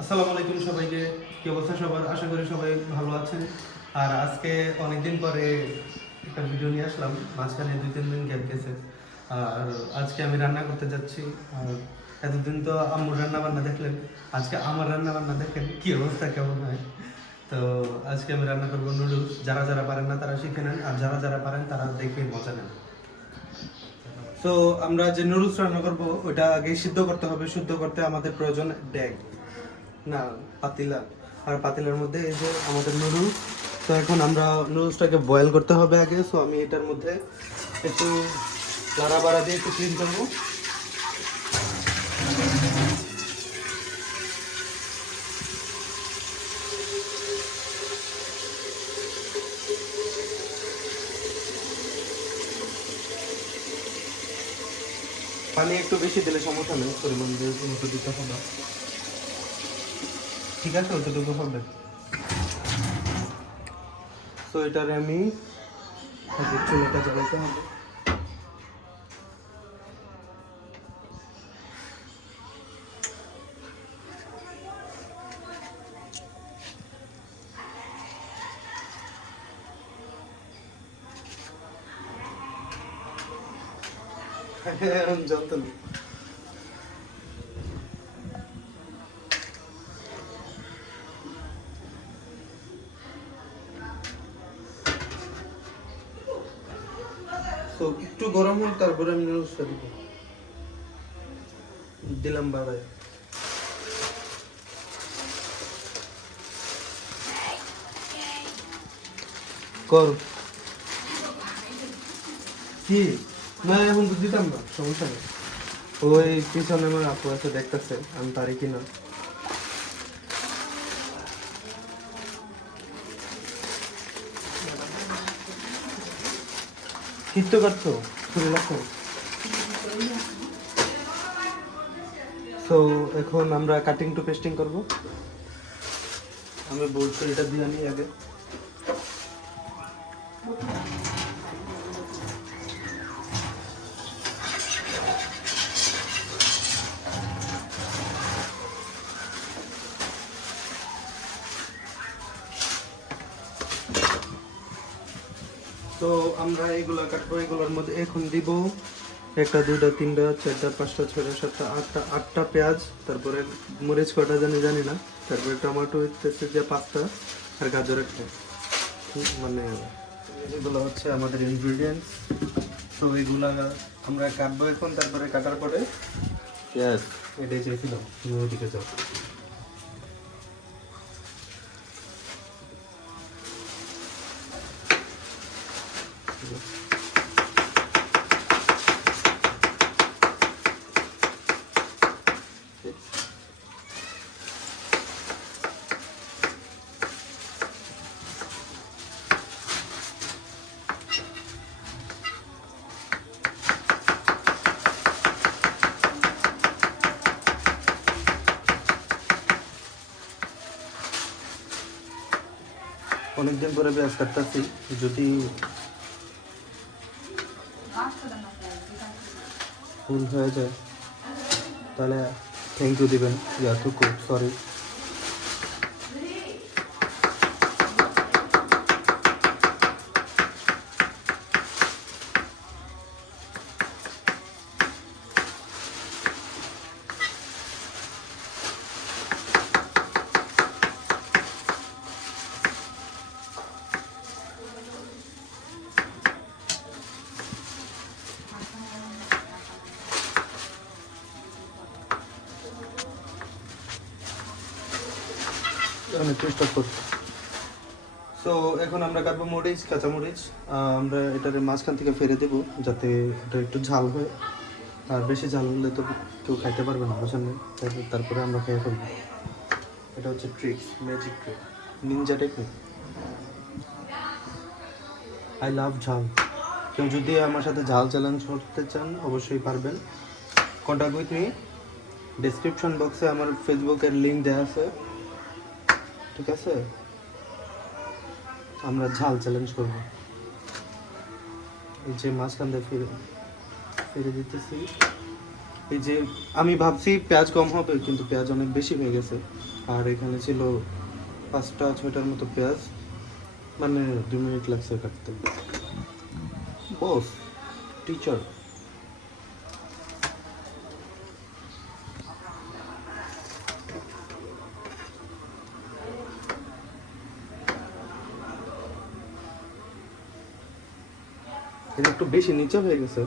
আসসালামু আলাইকুম সবাইকে। কি অবস্থা সবার? আশা করি সবাই ভালো আছেন। আর আজকে অনেকদিন পরে একটা ভিডিও নিয়ে আসলাম, মাঝখানে 2-3 দিন গ্যাপ গেছে। আর আজকে আমি রান্না করতে যাচ্ছি। আর এতদিন তো আম্মুর রান্না বান্না দেখলেন, আজকে আমার রান্না বান্না দেখেন কি অবস্থা কেমন হয়। তো আজকে আমি রান্না করবো নুডলস। যারা যারা পারেন না তারা শিখে নেন, আর যারা যারা পারেন তারা দেখে মজা নেন। তো আমরা যে নুডলস রান্না করবো ওটা আগে সিদ্ধ করতে হবে। সিদ্ধ করতে আমাদের প্রয়োজন ড্যাগ, না পাতিলা। আর পাতিলার মধ্যে এই যে আমাদের নুডলস। তো এখন আমরা নুডলসটাকে বয়েল করতে হবে আগে। সো আমি এটার মধ্যে একটু লাড়া বাড়া দিয়ে একটু ক্লিন করবো। পানি একটু বেশি দিলে সমস্যা নেই, পরিমাণ দিয়ে মতো দিতে হবে। ঠিক আছে, অতটুকু হবে। তো এটারে আমি চুলাটা জ্বালাতে হবে। জ্বলতে না। তো একটু গরম হোক, তারপরে আমি নুডলসটা দিব। দিলাম বাড়ায়। কর কি? না এখন তো দিতাম না, সমস্যা নেই। ওই পিছনে আমার আপু আছে, দেখতেছে আমি পারি কিনা। কিচ্ছু করছো শুনে লাগছো। সো এখন আমরা কাটিং টু পেস্টিং করব। আমি বলছি এটা দিয়ে আনি আগে। তো আমরা এগুলা কাটবো। এগুলোর মধ্যে এখন দিব 1টা 2টা 3টা 4টা 5টা 6টা 7টা 8টা পেঁয়াজ, তারপরে মরিচ কটা জানি না, তারপরে টমেটো হচ্ছে যে 5টা, আর গাজর একটা। মানে এগুলো হচ্ছে আমাদের ইনগ্রেডিয়েন্টস। তো এগুলা আমরা কাটবো এখন, তারপরে কাটার পরে ইয়েস এটাই চেয়েছিলাম, তুমি ওইদিকে যাও। অনেকদিন পরে পেঁয়াজ কাটতেছি, যদি ভুল হয়ে যায় তাহলে থ্যাংক ইউ দিবেন। ইয়াটুকু সরি। অনেক চেষ্টা করছি। সো এখন আমরা কাটবো মরিচ, কাঁচামরিচ। আমরা এটার মাঝখান থেকে ফেলে দেবো, যাতে এটা একটু ঝাল হয়। আর বেশি ঝাল হলে তো কেউ খাইতে পারবে না, বুঝলেন? তারপরে আমরা খেয়ে ফেলবো। এটা হচ্ছে tricks, magic trick, Ninja technique. I love ঝাল। কেউ যদি আমার সাথে ঝাল চ্যালেঞ্জ করতে চান অবশ্যই পারবেন। Contact with me. ডেসক্রিপশন বক্সে আমার ফেসবুকের লিঙ্ক দেওয়া আছে, ঠিক আছে? আমরা ঝাল চ্যালেঞ্জ করবো। এই যে মাঝখান দিয়ে ফিরে ফিরে দিতেছি। এই যে আমি ভাবছি পেঁয়াজ কম হবে, কিন্তু পেঁয়াজ অনেক বেশি হয়ে গেছে। আর এখানে ছিল 5টা 6টার মতো পেঁয়াজ, মানে 2 মিনিট লাগছে কাটতে। বস, টিচার। এটা একটু বেশি নিচে হয়ে গেছে।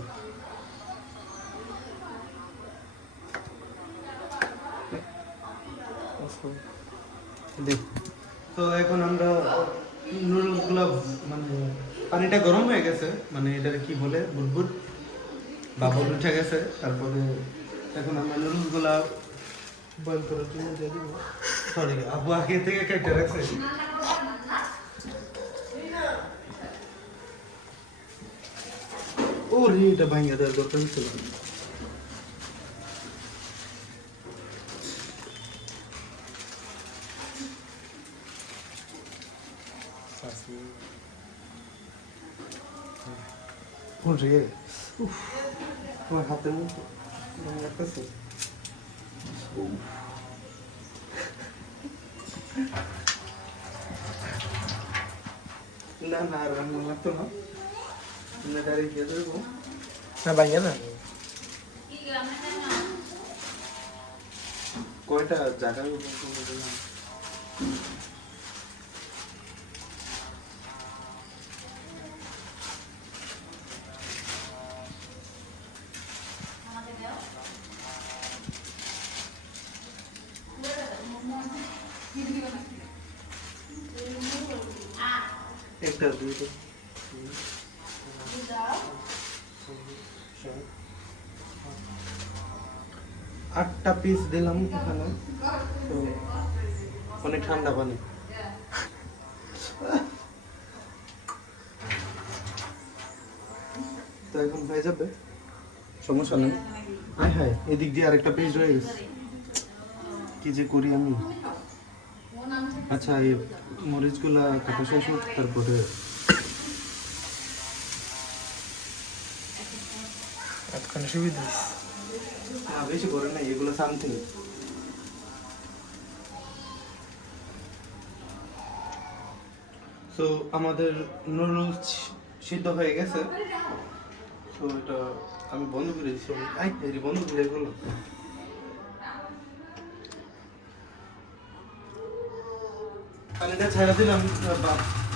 তো এখন আমরা নুডলসগুলো, মানে পানিটা গরম হয়ে গেছে, মানে এটাকে কি বলে, বুদবুদ বাবল উঠে গেছে। তারপরে এখন আমরা নুডলসগুলা বয়েল করার জন্য দিয়ে দিব। সরি, আবু আগে থেকে কেটে রাখছে। ও রে, এটা ভাঙিয়ে দেওয়ার দরকার ছিল। ও রে, তোমার হাতের মধ্যে লাগতেছে। না না, আর রান্না লাগতো না, ডাইরেক্ট দিয়ে দেবো না ভাইয়া না কয়টা জায়গায়। একটা 2টা 8টা পিস দিলাম এখানে। তো অনেক ঠান্ডা পানি। তো এখন হয়ে যাবে, সমস্যা নেই। হ্যাঁ হ্যাঁ, এদিক দিয়ে আরেকটা পিস রয়ে গেছে, কি যে করি আমি। আচ্ছা, এই মরিচগুলা কাটা শেষ হোক, তারপরে এতক্ষণে সুবিধা না বেশি করে না, এগুলো সামথিং। তো আমাদের নুডলস সিদ্ধ হয়ে গেছে। তো এটা আমি বন্ধ করে দিচ্ছি। এই বন্ধ করে এগুলো। পানিটা ছেড়ে দিলাম,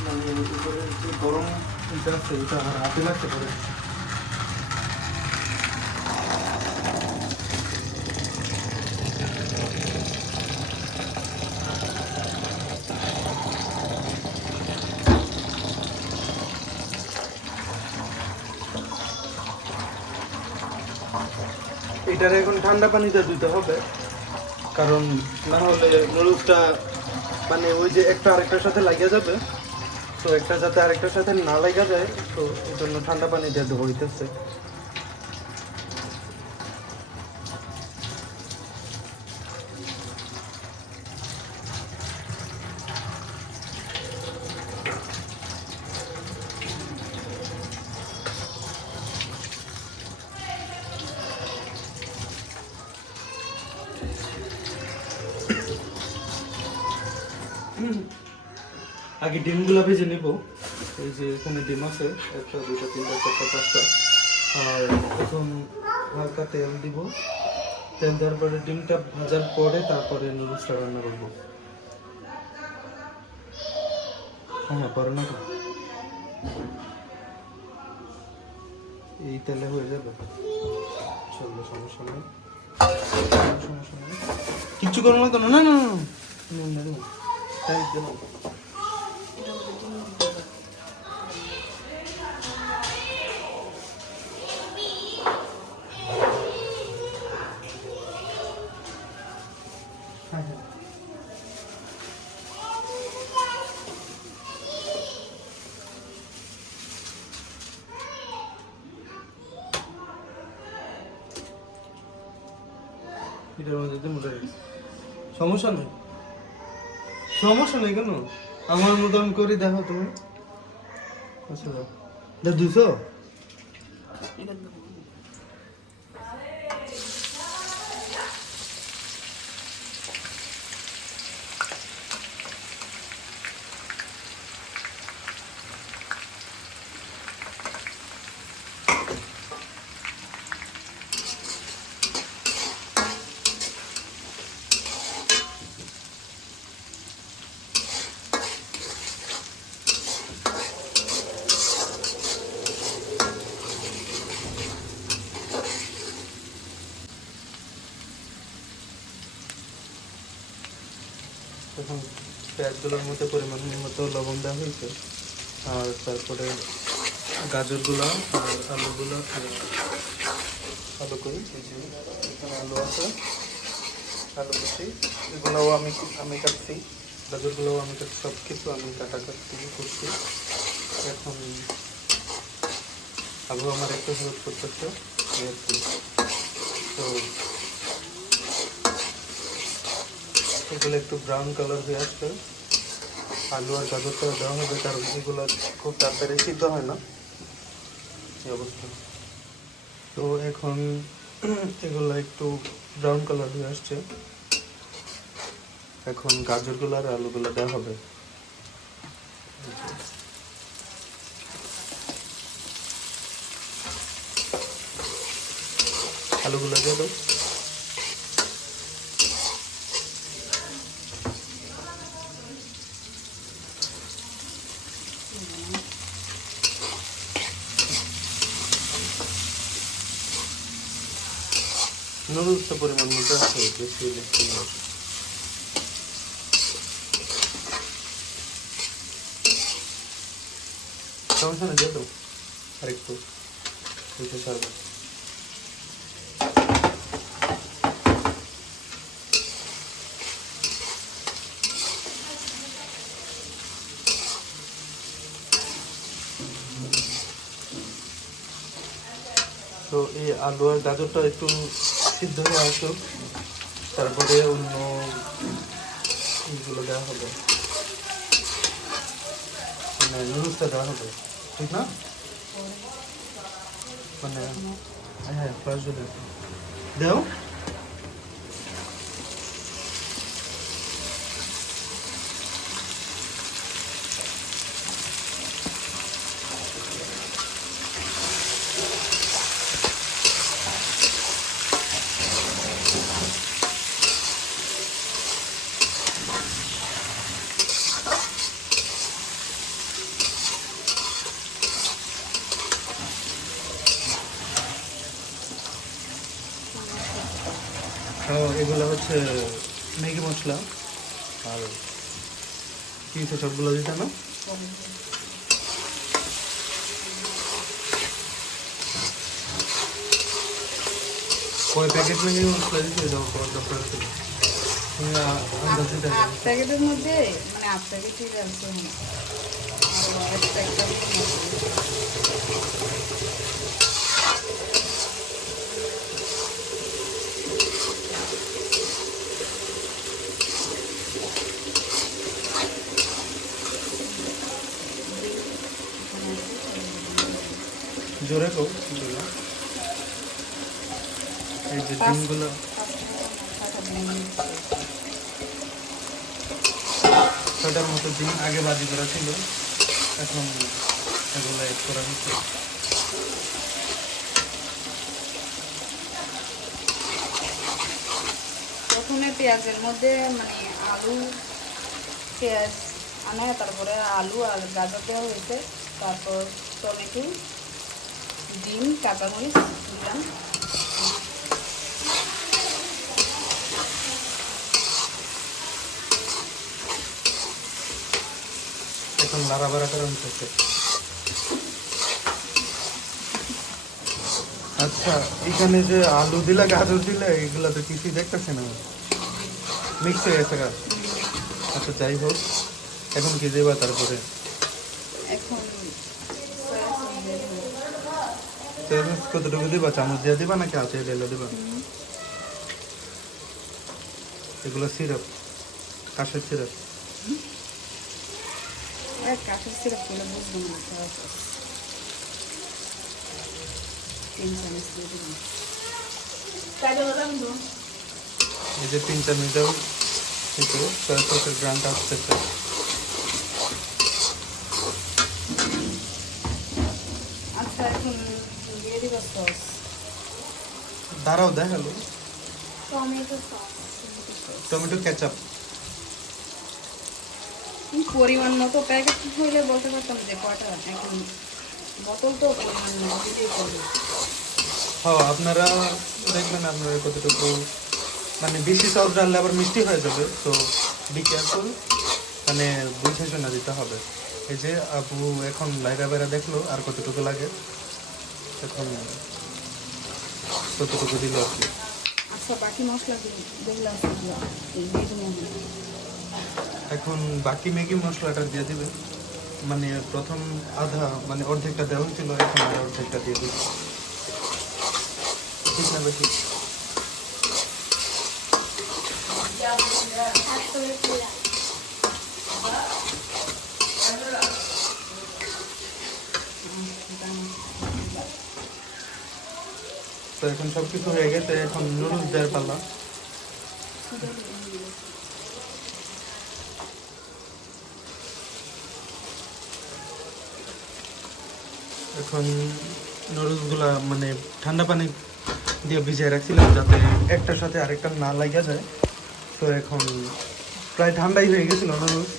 মানে উপরে যে গরম এটা আছে, এটা আমার হাতে লাগতে পারে। এটার এখন ঠান্ডা পানিতে ধুতে হবে, কারণ না হলে নুডলসটা, মানে ওই যে একটা আরেকটার সাথে লাগিয়ে যাবে। তো একটা যাতে আরেকটার সাথে না লাগা যায়, তো এই জন্য ঠান্ডা পানি দিয়ে ধোয়া হইতেছে। আগে ডিমগুলো ভেজে নেব। এই যে এখানে ডিম আছে, 1টা 2টা 3টা 4টা 5টা। আর এখন হালকা তেল দিব। তেল দেওয়ার পরে ডিমটা ভাজার পরে তারপরে নুডলসটা রান্না করবো। হ্যাঁ, পরে না, এই তেলে হয়ে যাবে। চলবে, সমস্যা নেই, সমস্যা নেই। কিচ্ছু করবো না তো? না না না, তাই দেবো। হ্যাঁ হ্যাঁ, এটার মধ্যে দিয়ে মোটা গেছে। সমস্যা নেই, সমস্যা নেই, কেন আমার মতো আমি করি, দেখো তুমি। আচ্ছা, 200 এখন পেঁয়াজগুলোর মধ্যে পরিমাণ মতো লবণ দেওয়া হয়েছে, আর তারপরে গাজরগুলো আর আলুগুলো, আলু করি এই যে এখানে আলু আছে, আলু কুচি এগুলোও আমি কাটছি, গাজরগুলোও আমি কাটছি, সব কিছু আমি কাটাকাটি করছি। এখন আবু আমার একটু হেল্প করতেছে এই আর কি। তো এগুলো একটু ব্রাউন কালার হয়ে আসবে, আলু আর গাজরটা দেওয়া হবে, কারণ এগুলো খুব তাড়াতাড়ি সিদ্ধ হয় না এই অবস্থা। তো এখন এগুলো একটু ব্রাউন কালার হয়ে আসছে, এখন গাজরগুলো আর আলুগুলো দেওয়া হবে। আলুগুলো দিয়ে দাও। নুডলসটা পরিমাণ মতো আছে, বেশি বেশি সমস্যা না, দিয়ে দাও আরেকটু দিতে পারবে। তো এই আলু আর গাজরটা একটু সিদ্ধ হয়ে আসুক, তারপরে অন্য এইগুলো দেওয়া হবে, মানে নুডলসটা দেওয়া হবে, ঠিক না? মানে হ্যাঁ ফার্স্ট দাও। তো এগুলো হচ্ছে ম্যাগি মশলা, আর কি সবগুলো দিতে না। কয় প্যাকেট ম্যাগি মশলা দিতে যাও দরকার আছে? তুমি আন্দাজে দেখো। 8 প্যাকেটের মধ্যে মানে 8 প্যাকেটই আছে, আর 1 প্যাকেট জোরে কো দিলা। এই যে ডিমগুলো, 6টার মতো ডিম আগে ভাজি করা ছিল, এখন এগুলো অ্যাড করা হচ্ছে। প্রথমে পেঁয়াজের মধ্যে মানে আলু পেঁয়াজ আনে, তারপরে আলু আর গাজর দেওয়া হয়েছে, তারপর টমেটো, ডিম, কাঁচামরিচ দিলাম। এখন লাড়াবাড়া করা হচ্ছে। আচ্ছা, এখানে যে আলু দিলা গাজর দিলে এগুলো তো কিছুই দেখতেছে না, মিক্স হয়ে গেছে গা। আচ্ছা যাই হোক, এখন কি দেবা তারপরে? এখন সয়া সস দিয়ে দেবো। সয়া সস কতটুকু দিবা? চামচ দিয়ে দিবা নাকি আছে ঢেলে দিবা? এগুলো সিরাপ, কাশের সিরাপ। কাঠের সিরাপ করলে বুঝবো না সয়া সস। 3 চামচ দিয়ে দেবো। এই যে 3 চামচ দাও, কিন্তু সয়া সসের গ্রামটা আসতেছে। আচ্ছা, এখন দিয়ে দিব সস, দাঁড়াও দেখালো, টমেটো সস। Tomato ketchup. পরিমাণ মতো প্যাকেট হইলে বলতে পারতাম যে কয়টা, এখন বোতল তো পরিমাণ মতো দিতেই করবে। হ্যাঁ, আপনারা দেখবেন আপনারা কতটুকু মানে বেশি সস ডাললে আবার মিষ্টি হয়ে যাবে, তো বি কেয়ারফুল, মানে বুঝে শোনা দিতে হবে। এই যে আপু এখন লাইরা বেড়া দেখলো আর কতটুকু লাগে, এখন কতটুকু দিল আর কি। আচ্ছা বাকি মশলা যেগুলো আছে ওগুলো দিয়ে দিবো আমি। এখন বাকি ম্যাগি মশলাটা দিয়ে দিবে, মানে প্রথম আধা মানে অর্ধেকটা দেওয়া হয়েছিল, এখন আর অর্ধেকটা দিয়ে দিবে, ঠিক না বেশি? তো এখন সব কিছু হয়ে গেছে, এখন নুডলস দেওয়ার পালা। এখন নুডলসগুলা মানে ঠান্ডা পানি দিয়ে ভিজিয়ে রাখছিলাম যাতে একটার সাথে আরেকটা না লাগা যায়। তো এখন প্রায় ঠান্ডাই হয়ে গেছিল নুডলস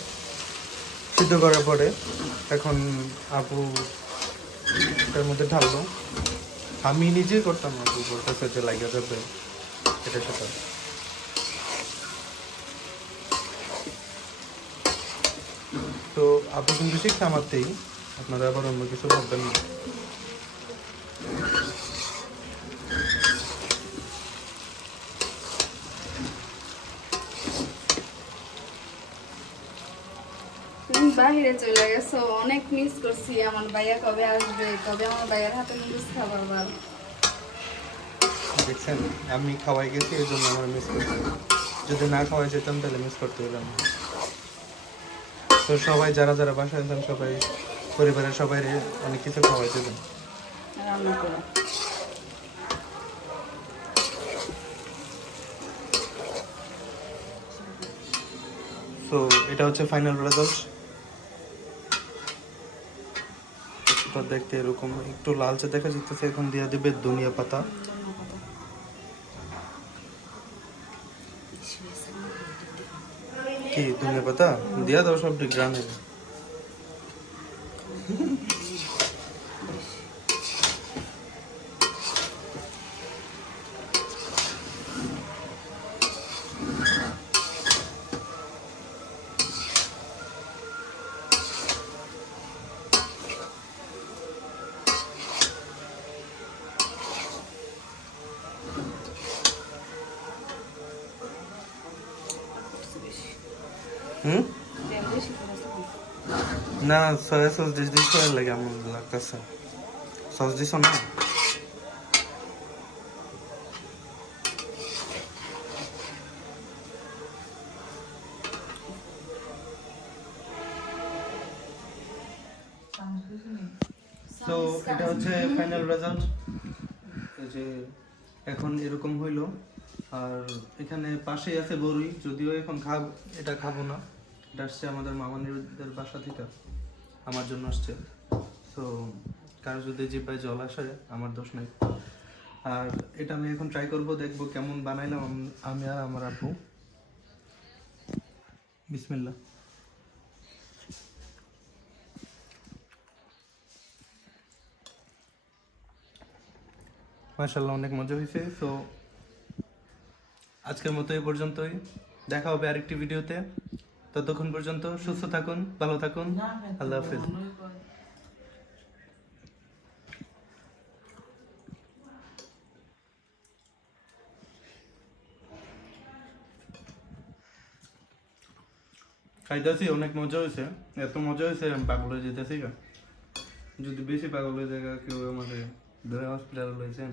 সিদ্ধ করার পরে। এখন আপু এটার মধ্যে ঢাললো, আমি নিজেই করতাম, আপু বলতেছে যে লাগা যাবে এটার সাথে। তো আপু কিন্তু শিখছে আমারতেই, আপনারা আবার অন্য কিছু ভাববেন না। তুমি বাহিরে চলে গেছো, অনেক মিস করছি। আমার ভাইয়া কবে আসবে, কবে আমার ভাইয়ার হাতে নুডলস খাবো আবার। দেখছেন আমি খাওয়াই গেছি, এই জন্য আমার মিস করতে, যদি না খাওয়াই যেতাম তাহলে মিস করতে হলাম। তো সবাই যারা যারা বাসায় আছেন সবাই পরিবারের সবাই অনেক কিছু খাওয়াই দেবেন। রান্না করো। তো এটা হচ্ছে ফাইনাল রেজাল্ট। এটা দেখতে এরকম একটু লালচে দেখা যাচ্ছে। এখন দিয়ে দেবে ধনিয়া পাতা। কি ধনিয়া পাতা দিয়া দাও সব গ্রামে। তেল বেশি করেছো। না সয়া সস দিস লাগে আমার লাগতেছে। সস দিছ না? তো এটা হচ্ছে ফাইনাল রেজাল্ট। যে এখন এরকম হইলো। আর এখানে পাশেই আছে বড়ই, যদিও এখন এটা খাবো না, এটা আসছে আমাদের মামানিদের বাসা থেকে, আমার জন্য আসছে। তো কারো যদি জিব্বায় জল আসে আমার দোষ নেই। আর এটা আমি এখন ট্রাই করব, দেখবো কেমন বানাইলাম আমি আর আমার আপু। বিসমিল্লাহ। মাশাআল্লাহ অনেক মজা হয়েছে। তো আজকের মতো এই পর্যন্তই, দেখা হবে আরেকটি ভিডিওতে। ততক্ষণ পর্যন্ত সুস্থ থাকুন, ভালো থাকুন, আল্লাহ হাফেজ। খাইতেছি, অনেক মজা হয়েছে, এত মজা হয়েছে আমি পাগল হয়ে যেতেছি। যদি বেশি পাগল হয়ে যায় কেউ আমাকে ধরে হসপিটাল রয়েছেন।